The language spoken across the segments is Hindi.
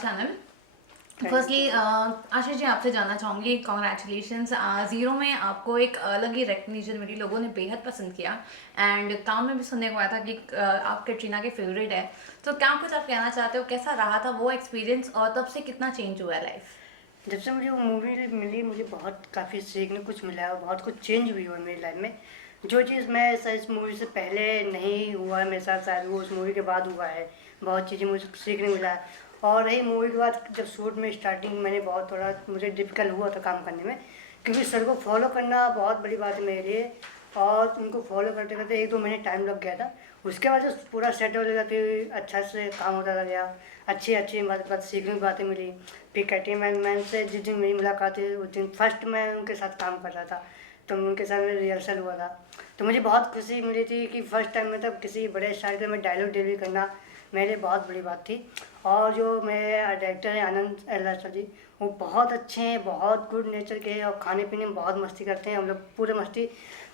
चैनल। फर्स्टली आशीष जी, आपसे जानना चाहूँगी, कॉन्ग्रेचुलेशंस। ज़ीरो में आपको एक अलग ही रिकग्निशन मिली, लोगों ने बेहद पसंद किया। एंड काम में भी सुनने को आया था कि आप कैटरीना के फेवरेट है। तो क्या कुछ आप कहना चाहते हो, कैसा रहा था वो एक्सपीरियंस और तब से कितना चेंज हुआ है लाइफ? जब से मुझे वो मूवी मिली, मुझे बहुत काफ़ी सीखने कुछ मिला है और बहुत कुछ चेंज भी हुआ है मेरी लाइफ में। जो चीज़ मैं शायद इस मूवी से पहले नहीं हुआ है मेरे साथ, शायद वो उस मूवी के बाद हुआ है। बहुत चीज़ें मुझे सीखने मिला है। और रही मूवी के बाद, जब शूट में स्टार्टिंग मैंने बहुत थोड़ा मुझे डिफ़िकल्ट हुआ था काम करने में, क्योंकि सर को फॉलो करना बहुत बड़ी बात है मेरे लिए। और उनको फॉलो करते करते 1-2 महीने टाइम लग गया था। उसके बाद जो पूरा सेट हो गया, फिर अच्छा से काम होता गया। अच्छी अच्छी बात सीखने की बातें मिली। फिर कैटरीना मैम से जिस दिन मेरी मुलाकात हुई, उस दिन फर्स्ट मैं उनके साथ काम कर रहा था, तो उनके साथ मेरा रिहर्सल हुआ था। तो मुझे बहुत खुशी मिली थी कि फर्स्ट टाइम मतलब किसी बड़े स्टार के मैं डायलॉग डिलीवरी करना मेरे लिए बहुत बड़ी बात थी। और जो मेरे डायरेक्टर हैं आनंद एल्लाचा जी, वो बहुत अच्छे हैं, बहुत गुड नेचर के हैं और खाने पीने में बहुत मस्ती करते हैं। हम लोग पूरे मस्ती,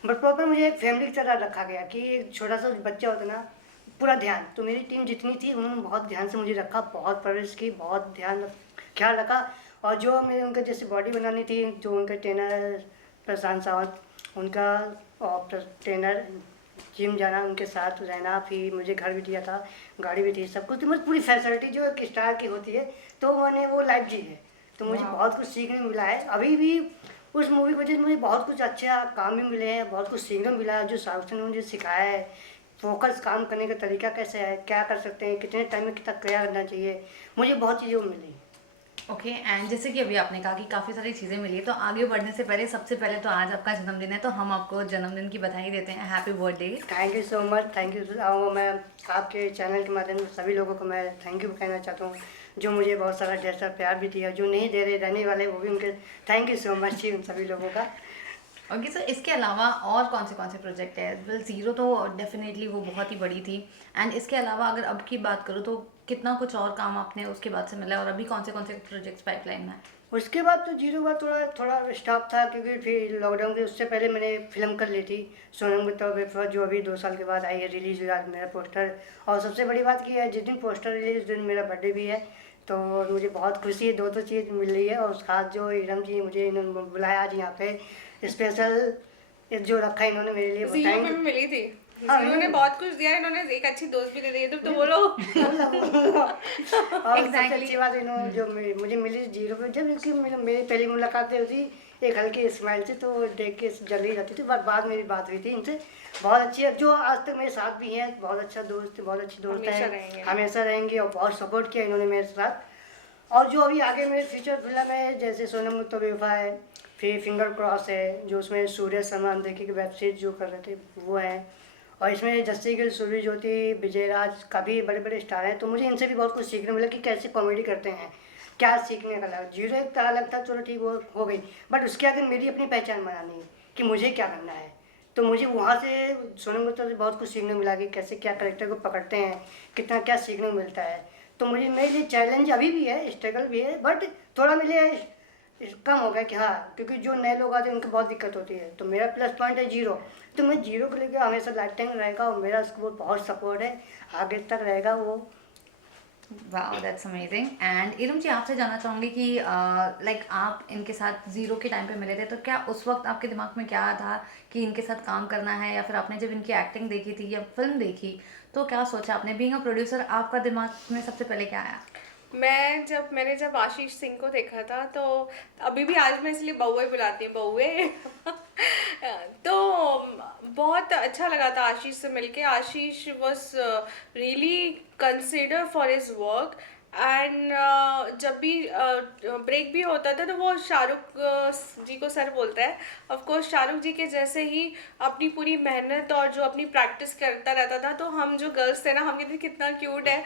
बट प्रॉपर मुझे एक फैमिली की तरह रखा गया कि एक छोटा सा बच्चा होता ना, पूरा ध्यान। तो मेरी टीम जितनी थी उन्होंने बहुत ध्यान से मुझे रखा, बहुत परवरिश की, बहुत ख्याल रखा। और जो मेरे उनके जैसे बॉडी बनानी थी, जो उनके ट्रेनर प्रशांत सावंत, उनका और ट्रेनर जिम जाना, उनके साथ रहना, फिर मुझे घर भी दिया था, गाड़ी भी थी, सब कुछ। तो मुझे पूरी फैसिलिटी जो एक स्टार की होती है, तो मैंने वो लाइफ जी है। तो मुझे बहुत कुछ सीखने मिला है अभी भी। उस मूवी की वजह से मुझे बहुत कुछ अच्छा काम भी मिले हैं, बहुत कुछ सीखने को मिला है। जो शाहरुख ने मुझे सिखाया है, फोकस काम करने का तरीका कैसे है, क्या कर सकते हैं, कितने टाइम में कितना क्या करना चाहिए, मुझे बहुत चीज़ें मिली। ओके, एंड जैसे कि अभी आपने कहा कि काफ़ी सारी चीज़ें मिली, तो आगे बढ़ने से पहले सबसे पहले तो आज आपका जन्मदिन है, तो हम आपको जन्मदिन की बधाई देते हैं। Happy birthday. Thank you so much, thank you. मैं आपके चैनल के माध्यम से सभी लोगों को मैं थैंक यू कहना चाहता हूँ, जो मुझे बहुत सारा ढेर सारा प्यार भी दिया, जो नहीं दे रहे रहने वाले, वो भी उनके थैंक यू सो मच जी, उन सभी लोगों का। ओके सर, इसके अलावा और कौन से प्रोजेक्ट है? वेल, ज़ीरो तो डेफिनेटली वो बहुत ही बड़ी थी। एंड इसके अलावा अगर अब की बात करूँ तो कितना कुछ और काम आपने उसके बाद से मिला है, और अभी कौन से प्रोजेक्ट्स पाइपलाइन में है? उसके बाद तो जीरो का थोड़ा थोड़ा स्टॉप था, क्योंकि फिर लॉकडाउन के उससे पहले मैंने फिल्म कर ली थी सोनम गुप्ता बेफर, जो अभी 2 साल के बाद आई है, रिलीज हुआ मेरा पोस्टर। और सबसे बड़ी बात की है, जिस दिन पोस्टर रिलीज उस दिन मेरा बर्थडे भी है। तो मुझे बहुत खुशी है, दो चीज़ मिल रही है। और खास जो इरम जी मुझे इन्होंने बुलाया आज यहाँ पे स्पेशल, जो रखा है इन्होंने मेरे लिए, जीरो बताएंगे। में भी मिली थी। हाँ, जीरो ने बहुत कुछ दिया, इन्होंने एक अच्छी दोस्त भी दे दी है, तो बोलो। और सबसे एग्जैक्टली। अच्छी बात इन्होंने जो मुझे मिली जीरो पे, जब इनकी मेरी पहली मुलाकात हुई थी, एक हल्की स्माइल से, तो देख के जल ही जाती थी। बाद मेरी बात हुई थी इनसे, बहुत अच्छी है, जो आज तक मेरे साथ भी हैं, बहुत अच्छा दोस्त, बहुत अच्छी दोस्त हमेशा है, रहेंगे। हमेशा रहेंगे। और बहुत सपोर्ट किया इन्होंने मेरे साथ। और जो अभी आगे मेरे फ्यूचर फिल्म है, जैसे सोनम गुप्ता बेवफा है, फिर फिंगर क्रॉस है, जो उसमें सूर्य सलमान देखी की वेब सीरीज जो कर रहे थे वो है। और इसमें जस्सी गिल, सूर्य ज्योति, विजय राज, काफ़ी बड़े बड़े स्टार हैं। तो मुझे इनसे भी बहुत कुछ सीखने मिला कि कैसे कॉमेडी करते हैं, क्या सीखने का लगा। जीरो एक तरह लगता, चलो ठीक हो गई, बट उसके आगे मेरी अपनी पहचान बनानी है कि मुझे क्या करना है। तो मुझे वहाँ से सोनम गुप्ता से बहुत कुछ सीखने मिला कि कैसे क्या करेक्टर को पकड़ते हैं, कितना क्या सीखने को मिलता है। तो मुझे मेरे लिए चैलेंज अभी भी है, स्ट्रगल भी है, बट थोड़ा मेरे कम हो गया कि हाँ, क्योंकि जो नए लोग आते हैं उनको बहुत दिक्कत होती है। तो मेरा प्लस पॉइंट है जीरो। तो मैं जीरो को लेकर हमेशा लाइफ टाइम रहेगा, और मेरा उसको बहुत सपोर्ट है, आगे तक रहेगा वो। Wow, that's amazing. And Iram ji, आपसे जानना चाहूँगी कि लाइक आप इनके साथ ज़ीरो के टाइम पे मिले थे, तो क्या उस वक्त आपके दिमाग में क्या था कि इनके साथ काम करना है, या फिर आपने जब इनकी एक्टिंग देखी थी या फिल्म देखी, तो क्या सोचा आपने? बीइंग अ प्रोड्यूसर, आपका दिमाग में सबसे पहले क्या आया? मैंने जब आशीष सिंह को देखा था, तो अभी भी आज मैं इसलिए बउए बुलाती हूँ, बउए। तो बहुत अच्छा लगा था आशीष से मिलके। Ashish was really consider for his work. And जब भी ब्रेक भी होता था, तो वो शाहरुख जी को सर बोलता है। ऑफ कोर्स शाहरुख जी के जैसे ही अपनी पूरी मेहनत और जो अपनी प्रैक्टिस करता रहता था। तो हम जो गर्ल्स थे ना, हम कहते कितना क्यूट है।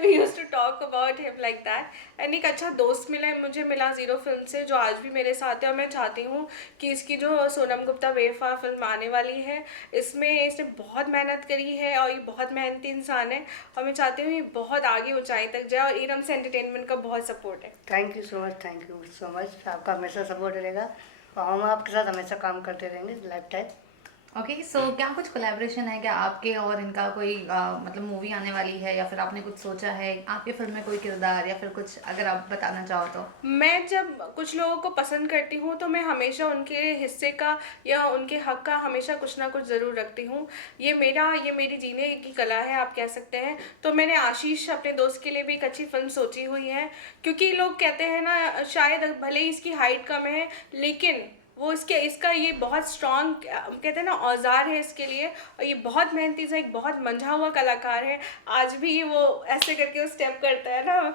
We used to talk about him like that. And एक अच्छा दोस्त मुझे मिला ज़ीरो फिल्म से, जो आज भी मेरे साथ है। और मैं चाहती हूँ कि इसकी जो सोनम गुप्ता बेवफा फिल्म आने वाली है, इसमें इसने बहुत मेहनत करी है और ये बहुत मेहनती इंसान है। और मैं चाहती हूँ ये बहुत आगे ऊंचाई तक जाए, और इरम से एंटरटेनमेंट का बहुत सपोर्ट है। Thank you so much, thank you so much, आपका हमेशा सपोर्ट रहेगा, और हम आपके साथ हमेशा काम करते रहेंगे लाइफ टाइम। ओके, सो क्या कुछ कोलैबोरेशन है क्या आपके और इनका, कोई मतलब मूवी आने वाली है या फिर आपने कुछ सोचा है आपके फिल्म में कोई किरदार या फिर कुछ, अगर आप बताना चाहो तो? मैं जब कुछ लोगों को पसंद करती हूँ तो मैं हमेशा उनके हिस्से का या उनके हक का हमेशा कुछ ना कुछ ज़रूर रखती हूँ। ये मेरी जीने की कला है, आप कह सकते हैं। तो मैंने आशीष अपने दोस्त के लिए भी एक अच्छी फ़िल्म सोची हुई है, क्योंकि लोग कहते हैं ना, शायद भले ही इसकी हाइट कम है, लेकिन वो इसका ये बहुत स्ट्रॉन्ग कहते हैं ना औजार है इसके लिए, और ये बहुत मेहनती से एक बहुत मंझा हुआ कलाकार है। आज भी वो ऐसे करके वो स्टेप करता है ना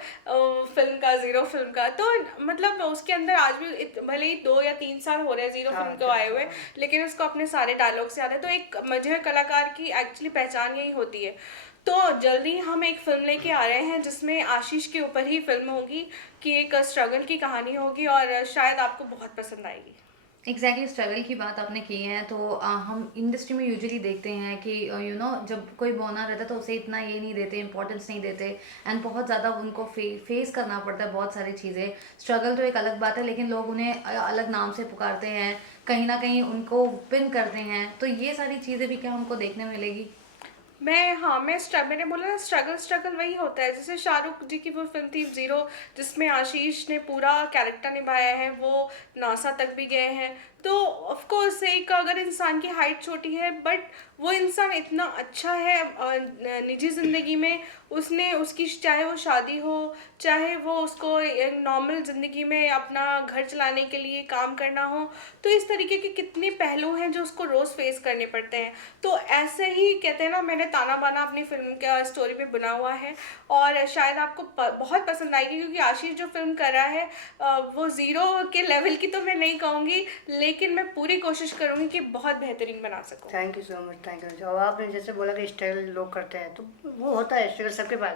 फिल्म का, ज़ीरो फिल्म का। तो मतलब उसके अंदर आज भी भले ही 2 या 3 साल हो रहे हैं ज़ीरो हाँ, फिल्म को आए हुए, लेकिन उसको अपने सारे डायलॉग से याद है। तो एक मंझे कलाकार की एक्चुअली पहचान यही होती है। तो जल्दी हम एक फिल्म लेके आ रहे हैं जिसमें आशीष के ऊपर ही फिल्म होगी, कि एक स्ट्रगल की कहानी होगी, और शायद आपको बहुत पसंद आएगी। एग्जैक्टली, स्ट्रगल की बात आपने की है तो हम इंडस्ट्री में यूजुअली देखते हैं कि जब कोई बॉनर रहता है तो उसे इतना ये नहीं देते, इंपॉर्टेंस नहीं देते, एंड बहुत ज़्यादा उनको फेस करना पड़ता है बहुत सारी चीज़ें। स्ट्रगल तो एक अलग बात है, लेकिन लोग उन्हें अलग नाम से पुकारते हैं, कहीं ना कहीं उनको पिन करते हैं, तो ये सारी चीज़ें भी क्या हमको देखने मिलेगी? मैंने बोला ना, स्ट्रगल वही होता है। जैसे शाहरुख जी की वो फिल्म थी ज़ीरो, जिसमें आशीष ने पूरा कैरेक्टर निभाया है, वो नासा तक भी गए हैं। तो ऑफ कोर्स एक अगर इंसान की हाइट छोटी है, बट वो इंसान इतना अच्छा है निजी ज़िंदगी में। उसने उसकी चाहे वो शादी हो, चाहे वो उसको नॉर्मल ज़िंदगी में अपना घर चलाने के लिए काम करना हो, तो इस तरीके के कितने पहलू हैं जो उसको रोज़ फेस करने पड़ते हैं। तो ऐसे ही कहते हैं ना, मैंने ताना बाना अपनी फिल्म का स्टोरी में बना हुआ है, और शायद आपको बहुत पसंद आएगी, क्योंकि आशीष जो फिल्म कर रहा है वो ज़ीरो के लेवल की तो मैं नहीं कहूँगी, लेकिन मैं पूरी कोशिश करूँगी कि बहुत बेहतरीन बना सकूँ। Thank you so much, thank you. और आपने जैसे बोला कि स्ट्रगल लोग करते हैं, तो वो होता है स्ट्रगल सबके पास।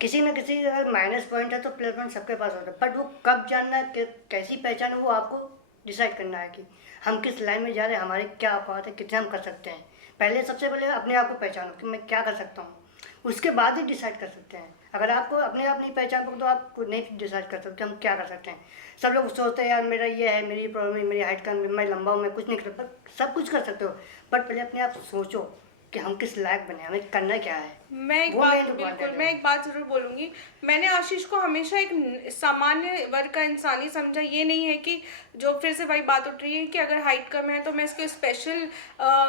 किसी न किसी अगर माइनस पॉइंट है तो प्लस पॉइंट सबके पास होता है, बट वो कब जानना है, कैसी पहचान है, वो आपको डिसाइड करना है कि हम किस लाइन में जा रहे हैं, हमारी क्या औकात है, कितने हम कर सकते हैं। पहले सबसे पहले अपने आप को पहचानो कि मैं क्या कर सकता हूँ, उसके बाद ही डिसाइड कर सकते हैं। अगर आपको अपने आप नहीं पहचान पाओगे तो आप नहीं डिसाइड कर सकते हम क्या कर सकते हैं। सब लोग सोचते हैं यार मेरा ये है, मेरी प्रॉब्लम है, मेरी हाइट कम है, मैं लंबा हूँ, मैं कुछ नहीं कर सकता। सब कुछ कर सकते हो, बट पहले अपने आप सोचो कि हम किस लायक बने, हमें करना क्या है। वो main important है। मैं एक बात जरूर बोलूंगी। मैंने आशीष को हमेशा एक सामान्य वर्ग का इंसान ही समझा। ये नहीं है कि जो फिर से वही बात उठ रही है कि अगर हाइट कम है तो मैं इसको स्पेशल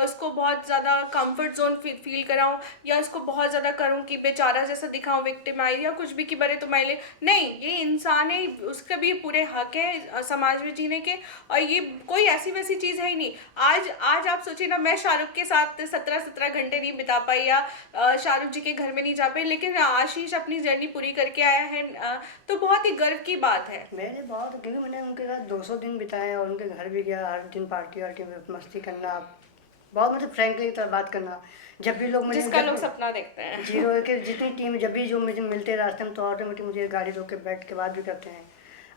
इसको बहुत ज़्यादा कंफर्ट जोन फील कराऊं, या इसको बहुत ज़्यादा करूं कि बेचारा जैसा दिखाऊं, विक्टिमाइज या कुछ भी, कि बड़े तुम्हारे लिए नहीं। ये इंसान है, उसका भी पूरे हक है समाज में जीने के, और ये कोई ऐसी वैसी चीज़ है ही नहीं। आज आप सोचिए ना, मैं शाहरुख के साथ 17 घंटे नहीं बिता पाई, या शाहरुख जी के घर में नहीं जा पाई, लेकिन आशीष अपनी जर्नी पूरी करके आया है। तो बहुत ही गर्व की बात है। मैंने बहुत, क्योंकि मैंने उनके साथ 200 दिन बिताए और उनके घर भी गया, हर दिन पार्टी वार्टी में मस्ती करना, बहुत मतलब फ्रेंकली तरह बात करना। जब भी लोग जिसका लोग सपना देखते हैं। जीरो के जितनी टीम जब भी जो मुझे मिलते हैं रास्ते में, तो ऑटोमेटिक मुझे गाड़ी रोक के बैठ के बात भी करते हैं।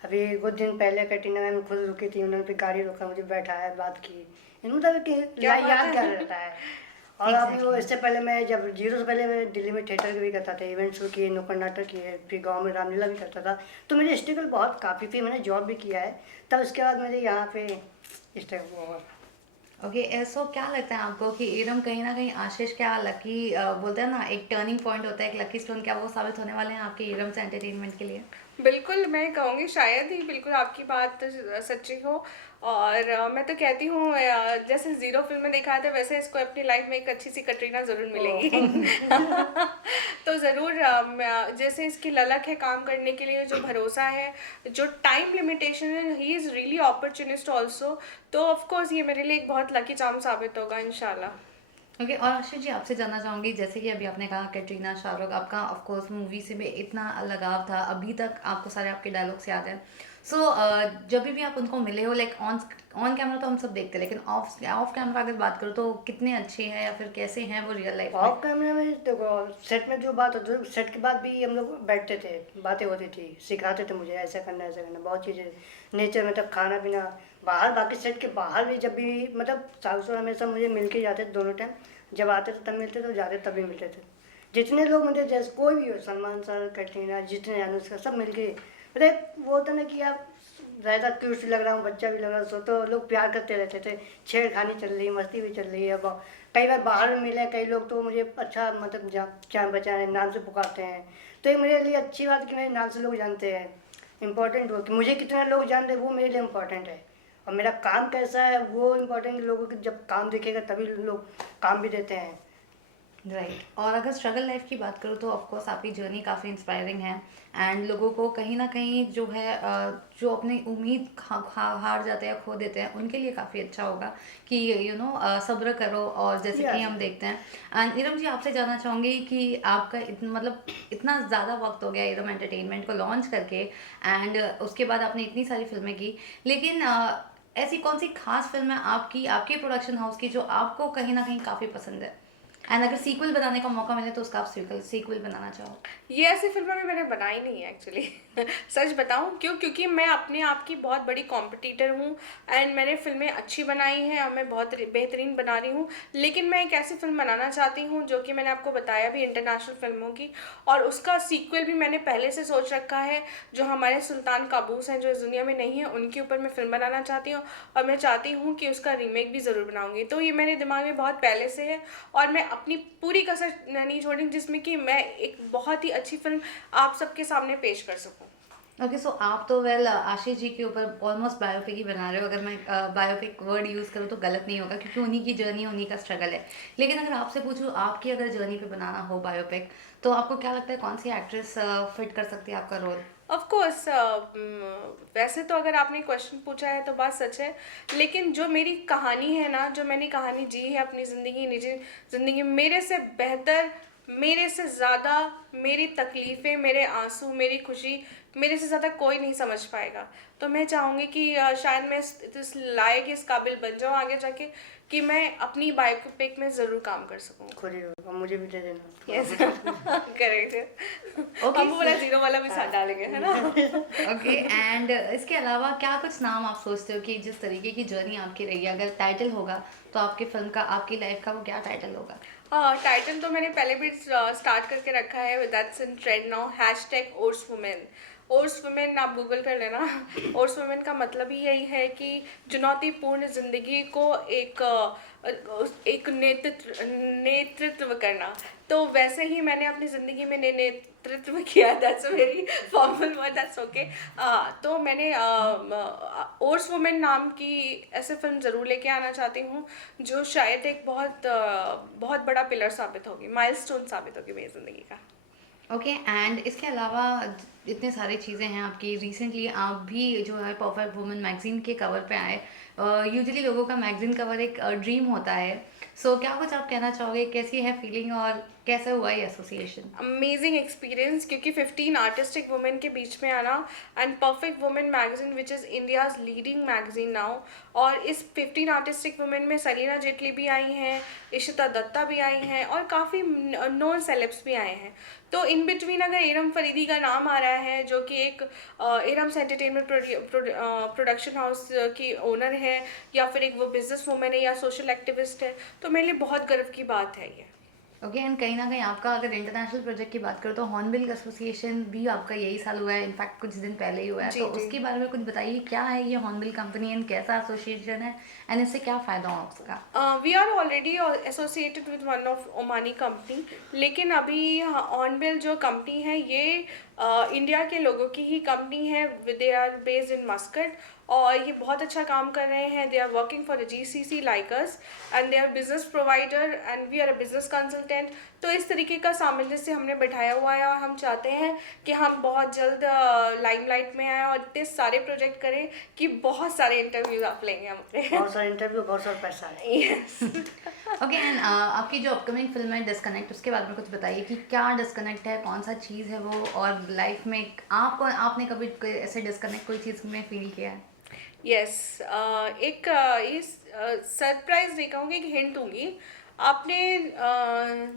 अभी कुछ दिन पहले कैटरीना मैम खुद रुकी थी, उन्होंने फिर गाड़ी रोका, मुझे बैठाया, बात की। मतलब कि याद क्या रहता है। और अभी वो इससे पहले मैं जब जीरो से पहले मैं दिल्ली में थिएटर भी करता था, इवेंट्स भी किए, नुक्कड़ नाटक किए, फिर गांव में रामलीला भी करता था। तो मेरी स्ट्रगल बहुत काफ़ी थी, मैंने जॉब भी किया है। तब उसके बाद मुझे यहाँ पे स्ट्रगल हुआ। ओके, सो क्या लगता है आपको कि इरम कहीं ना कहीं आशीष क्या लकी, बोलते हैं ना एक टर्निंग पॉइंट होता है, एक लकी स्टोन, क्या वो साबित होने वाले हैं आपके इरम से एंटरटेनमेंट के लिए? बिल्कुल, मैं कहूँगी शायद ही बिल्कुल आपकी बात सच्ची हो। और मैं तो कहती हूँ जैसे ज़ीरो फिल्म में दिखाया था, वैसे इसको अपनी लाइफ में एक अच्छी सी कटरीना ज़रूर मिलेगी। तो ज़रूर जैसे इसकी ललक है काम करने के लिए, जो भरोसा है, जो टाइम लिमिटेशन है, he is really opportunist also. तो ऑफकोर्स ये मेरे लिए एक बहुत लकी चार्म साबित होगा इंशाल्लाह। ओके, और आशीष जी आपसे जानना चाहूँगी, जैसे कि अभी आपने कहा कैटरीना, शाहरुख, आपका ऑफ कोर्स मूवी से भी इतना लगाव था, अभी तक आपको सारे आपके डायलॉग्स याद हैं। सो जब भी आप उनको मिले हो, लाइक ऑन कैमरा तो हम सब देखते हैं, लेकिन ऑफ कैमरा अगर बात करो तो कितने अच्छे हैं या फिर कैसे हैं वो रियल लाइफ में? ऑफ कैमरा में देखो, सेट में जो बात होती है, सेट के बाद भी हम लोग बैठते थे, बातें होती थी, सिखाते थे मुझे ऐसा करना, ऐसा करना, बहुत चीज़ें नेचर, मतलब खाना पीना बाहर, बाकी सेट के बाहर भी जब भी, मतलब सासू हमेशा मुझे मिल के जाते थे दोनों टाइम। जब आते थे तब मिलते थे, जाते तब भी मिलते थे। जितने लोग मुझे, जैसे कोई भी हो, सलमान सर, कैटरीना, जितने अनुष्का, सब मिल के, मतलब वो होता ना कि आप रहता, क्यूट भी लग रहा हूँ, बच्चा भी लग रहा हूँ, तो लोग प्यार करते रहते थे, छेड़खानी चल रही है, मस्ती भी चल रही है। कई बार बाहर में मिले कई लोग तो मुझे अच्छा मतलब जान पहचान नाम से पुकारते हैं, तो ये मेरे लिए अच्छी बात कि मेरे नाम से लोग जानते हैं। इम्पोर्टेंट हो कि मुझे कितने लोग जानते हैं वो मेरे लिए इम्पोर्टेंट है, और मेरा काम कैसा है वो इम्पोर्टेंट। लोगों के जब काम दिखेगा तभी लोग काम भी देते हैं। राइट और अगर स्ट्रगल लाइफ की बात करूँ तो ऑफकोर्स आपकी जर्नी काफ़ी इंस्पायरिंग है एंड लोगों को कहीं ना कहीं जो है जो अपनी उम्मीद हार जाते हैं या खो देते हैं उनके लिए काफ़ी अच्छा होगा कि सब्र करो। और जैसे कि Yeah. हम देखते हैं एंड इरम जी आपसे जानना चाहूँगी कि आपका मतलब इतना ज़्यादा वक्त हो गया इरम एंटरटेनमेंट को लॉन्च करके एंड उसके बाद आपने इतनी सारी फिल्में की, लेकिन ऐसी कौन सी खास फिल्म है आपकी आपके प्रोडक्शन हाउस की जो आपको कहीं ना कहीं काफ़ी पसंद है एंड अगर सीक्वल बनाने का मौका मिले तो उसका आप सीक्वल बनाना चाहो? ये ऐसी फिल्में भी मैंने बनाई नहीं है एक्चुअली। सच बताऊं क्यों, क्योंकि मैं अपने आप की बहुत बड़ी कॉम्पिटिटर हूँ एंड मैंने फिल्में अच्छी बनाई हैं और मैं बहुत बेहतरीन बना रही हूँ, लेकिन मैं एक ऐसी फिल्म बनाना चाहती हूँ जो कि मैंने आपको बताया भी इंटरनेशनल फिल्मों की, और उसका सीक्वल भी मैंने पहले से सोच रखा है। जो हमारे सुल्तान काबूस हैं जो इस दुनिया में नहीं है उनके ऊपर मैं फिल्म बनाना चाहती हूँ, और मैं चाहती हूँ कि उसका रीमेक भी ज़रूर बनाऊँगी। तो ये मेरे दिमाग में बहुत पहले से है और मैं अपनी पूरी कसर नहीं छोड़ूंगी जिसमें कि मैं एक बहुत ही अच्छी फिल्म आप सबके सामने पेश कर सकूं। ओके सो आप तो वेल आशीष जी के ऊपर ऑलमोस्ट बायोपिक ही बना रहे हो। अगर मैं बायोपिक वर्ड यूज़ करूँ तो गलत नहीं होगा क्योंकि उन्हीं की जर्नी उन्हीं का स्ट्रगल है। लेकिन अगर आपसे पूछूँ आपकी अगर जर्नी पे बनाना हो बायोपिक तो आपको क्या लगता है कौन सी एक्ट्रेस फिट कर सकती है आपका रोल? ऑफ कोर्स वैसे तो अगर आपने क्वेश्चन पूछा है तो बात सच है, लेकिन जो मेरी कहानी है ना, जो मैंने कहानी जी है अपनी ज़िंदगी, निजी ज़िंदगी, मेरे से बेहतर, मेरे से ज़्यादा मेरी तकलीफ़ें, मेरे आंसू, मेरी खुशी मेरे से ज़्यादा कोई नहीं समझ पाएगा। तो मैं चाहूँगी कि शायद मैं इस लायक, इस काबिल बन जाऊँ आगे जाके कि मैं अपनी बायोपिक में ज़रूर काम कर सकूँ। खुद ही होगा, मुझे भी दे देना। Yes correct. ओके हम वो वाला जीरो वाला भी साथ डालेंगे, है ना? ओके एंड इसके अलावा क्या कुछ नाम आप सोचते हो कि जिस तरीके की जर्नी आपकी रही है अगर टाइटल होगा तो आपकी फिल्म का आपकी लाइफ का वो क्या टाइटल होगा? टाइटल तो मैंने पहले भी स्टार्ट करके रखा है, that's in trend now, hashtag ores women. Ores women आप गूगल कर लेना। ओर्स वुमेन का मतलब ही यही है कि चुनौतीपूर्ण जिंदगी को एक नेतृत्व करना। तो वैसे ही मैंने अपनी ज़िंदगी में नेतृत्व किया, that's a very formal word, that's okay. तो मैंने ओर्स वुमेन नाम की ऐसे फिल्म ज़रूर लेके आना चाहती हूँ जो शायद एक बहुत बड़ा पिलर साबित होगी, माइलस्टोन साबित होगी मेरी ज़िंदगी का। ओके एंड इसके अलावा इतने सारी चीज़ें हैं आपकी। रिसेंटली आप भी जो है परफेक्ट वुमन मैगजीन के कवर पे आए। यूजुअली लोगों का मैगजीन कवर एक ड्रीम होता है। सो क्या कुछ आप कहना चाहोगे, कैसी है फीलिंग और कैसे हुआ ये एसोसिएशन? अमेजिंग एक्सपीरियंस, क्योंकि 15 आर्टिस्टिक वुमेन के बीच में आना, and perfect women magazine which is India's leading magazine now, और इस 15 आर्टिस्टिक वुमेन में सलीना जेटली भी आई हैं, इशिता दत्ता भी आई हैं और काफ़ी नोन सेलेब्स भी आए हैं। तो इन बिटवीन अगर इरम फरीदी का नाम आ रहा है जो कि एक इरम्स एंटरटेनमेंट प्रोडक्शन हाउस की ओनर है, या फिर एक वो बिजनेस वुमेन है या सोशल एक्टिविस्ट है, तो मेरे लिए बहुत गर्व की बात है ये। ओके एंड कहीं ना कहीं आपका अगर इंटरनेशनल प्रोजेक्ट की बात करो तो हॉर्नबिल एसोसिएशन भी आपका यही साल हुआ है, इनफैक्ट कुछ दिन पहले ही हुआ है। जी तो जी। उसके बारे में कुछ बताइए, क्या है ये हॉर्नबिल कंपनी एंड कैसा एसोसिएशन है एंड इससे क्या फ़ायदा हो उसका? We are already associated with one of Omani company, लेकिन अभी ऑनबिल जो कंपनी है ये इंडिया के लोगों की ही कंपनी है। They are based in Muscat और ये बहुत अच्छा काम कर रहे हैं। They are working for GCC like us and they are business provider and we are a business consultant. तो इस तरीके का सामंजस्य हमने बैठाया हुआ है और हम चाहते हैं कि हम बहुत जल्द लाइमलाइट में आए और इतने सारे प्रोजेक्ट करें कि बहुत सारे इंटरव्यूज आप लेंगे हमसे। बहुत सारे इंटरव्यू, बहुत सारा पैसा है। यस। ओके एंड आपकी जो अपकमिंग फिल्म है डिस्कनेक्ट, उसके बारे में कुछ बताइए कि क्या डिस्कनेक्ट है, कौन सा चीज़ है वो, और लाइफ में आपने कभी ऐसे डिस्कनेक्ट कोई चीज़ में फील किया है? यस, एक इस सरप्राइज नहीं कहूँगी, एक हिंट दूंगी। आपने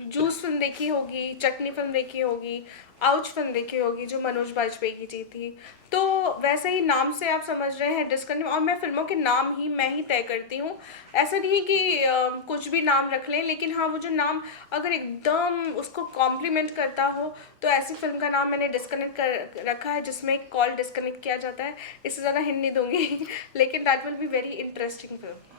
जूस फिल्म देखी होगी, चटनी फिल्म देखी होगी, आउच फिल्म देखी होगी जो मनोज बाजपेयी की जी थी। तो वैसे ही नाम से आप समझ रहे हैं डिस्कनेक्ट, और मैं फिल्मों के नाम ही मैं ही तय करती हूँ। ऐसा नहीं कि कुछ भी नाम रख लें, लेकिन हाँ वो जो नाम अगर एकदम उसको कॉम्प्लीमेंट करता हो, तो ऐसी फिल्म का नाम मैंने डिस्कनेक्ट कर रखा है, जिसमें कॉल डिस्कनेक्ट किया जाता है। इससे ज़्यादा हिंट नहीं दूंगी लेकिन that will be very interesting film.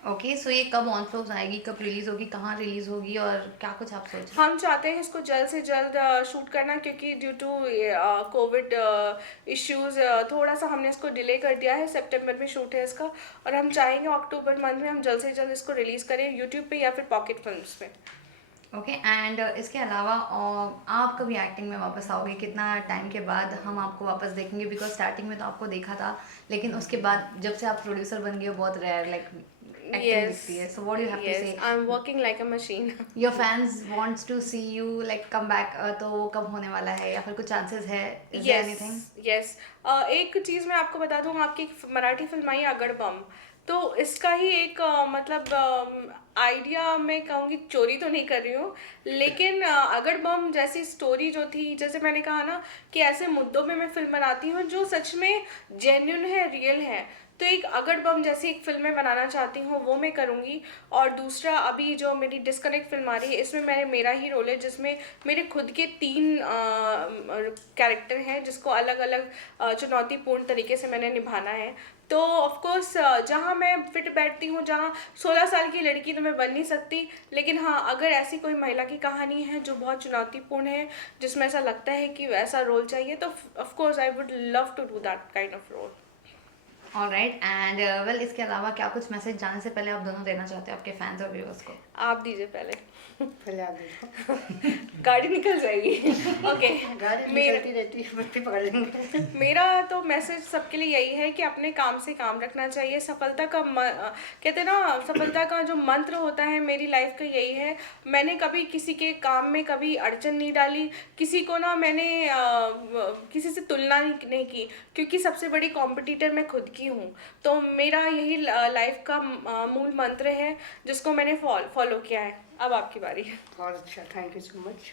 Okay, so ये कब ऑन फ्लोर्स आएगी, कब रिलीज होगी, कहाँ रिलीज होगी, और क्या कुछ आप सोच रहे हैं? हम चाहते हैं इसको जल्द से जल्द शूट करना, क्योंकि ड्यू टू कोविड इश्यूज थोड़ा सा हमने इसको डिले कर दिया है। सितंबर में शूट है इसका, और हम चाहेंगे अक्टूबर मंथ में हम जल्द से जल्द इसको रिलीज़ करें यूट्यूब पे या फिर पॉकेट फिल्म्स पे। ओके, एंड इसके अलावा आप कभी एक्टिंग में वापस आओगे? कितना टाइम के बाद हम आपको वापस देखेंगे? बिकॉज स्टार्टिंग में तो आपको देखा था, लेकिन उसके बाद जब से आप प्रोड्यूसर बन गए हो बहुत रेयर लाइक एक्टिंग दिखती है। So what you have to say? I am working like a machine. Your fans wants to see you like come back, तो वो कब होने वाला है, या फिर कुछ चांसेस है? Is there anything? यस। एक चीज़ मैं आपको बता दूँ, आपकी एक मराठी फिल्म आई अगड़ बम, तो इसका ही एक मतलब आइडिया मैं कहूँगी, चोरी तो नहीं कर रही हूँ, लेकिन अगड़ बम जैसी स्टोरी जो थी, जैसे मैंने कहा ना कि ऐसे मुद्दों पे मैं फिल्म बनाती हूँ जो सच में जेन्युइन है, रियल है। तो एक अगड़ बम जैसी एक फिल्म मैं बनाना चाहती हूँ, वो मैं करूँगी। और दूसरा, अभी जो मेरी डिस्कनेक्ट फिल्म आ रही है, इसमें मेरा ही रोल है, जिसमें मेरे खुद के 3 कैरेक्टर हैं, जिसको अलग अलग चुनौतीपूर्ण तरीके से मैंने निभाना है। तो ऑफ कोर्स जहाँ मैं फिट बैठती हूँ, जहाँ 16 साल की लड़की तो मैं बन नहीं सकती, लेकिन हाँ अगर ऐसी कोई महिला की कहानी है जो बहुत चुनौतीपूर्ण है, जिसमें ऐसा लगता है कि वैसा रोल चाहिए, तो of course I would love to do that kind of role. Alright, and well इसके अलावा क्या कुछ मैसेज जाने से पहले आप दोनों देना चाहते हो आपके फैंस और व्यूअर्स को? आप दीजिए पहले। पहले आप देखो। गाड़ी निकल जाएगी। ओके। गाड़ी मेरा निकलती रहती है, बत्ती पकड़ लेंगे। मेरा तो मैसेज सबके लिए यही है कि अपने काम से काम रखना चाहिए। सफलता का कहते हैं ना, सफलता का जो मंत्र होता है मेरी लाइफ का यही है। मैंने कभी किसी के काम में कभी अड़चन नहीं डाली, किसी को ना मैंने किसी से तुलना नहीं की, क्योंकि सबसे बड़ी कॉम्पिटिटर मैं खुद की हूँ। तो मेरा यही लाइफ का मूल मंत्र है, जिसको मैंने फॉलो किया है। अब आपकी बारी है। बहुत अच्छा, थैंक यू सो मच।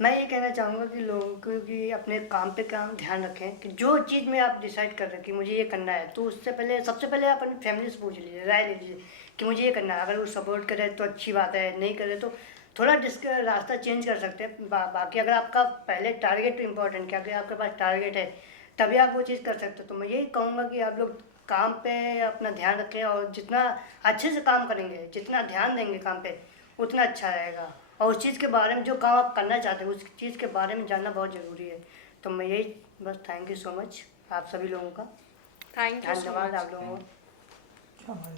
मैं ये कहना चाहूँगा कि लोगों को कि अपने काम पे काम ध्यान रखें, कि जो चीज़ में आप डिसाइड कर रहे हैं कि मुझे ये करना है, तो उससे पहले सबसे पहले आप अपनी फैमिली से पूछ लीजिए, राय ले लीजिए कि मुझे ये करना है। अगर वो सपोर्ट करे तो अच्छी बात है, नहीं करे तो थोड़ा रास्ता चेंज कर सकते हैं। बाकी अगर आपका पहले टारगेट इम्पोर्टेंट है, अगर आपके पास टारगेट है तभी आप वो चीज़ कर सकते हो। तो मैं यही कहूँगा कि आप लोग काम पे अपना ध्यान रखें, और जितना अच्छे से काम करेंगे, जितना ध्यान देंगे काम पे, उतना अच्छा रहेगा। और उस चीज़ के बारे में, जो काम आप करना चाहते हैं, उस चीज़ के बारे में जानना बहुत ज़रूरी है। तो मैं यही बस, थैंक यू सो मच आप सभी लोगों का, थैंक यू सो धन्यवाद मच। आप लोगों का।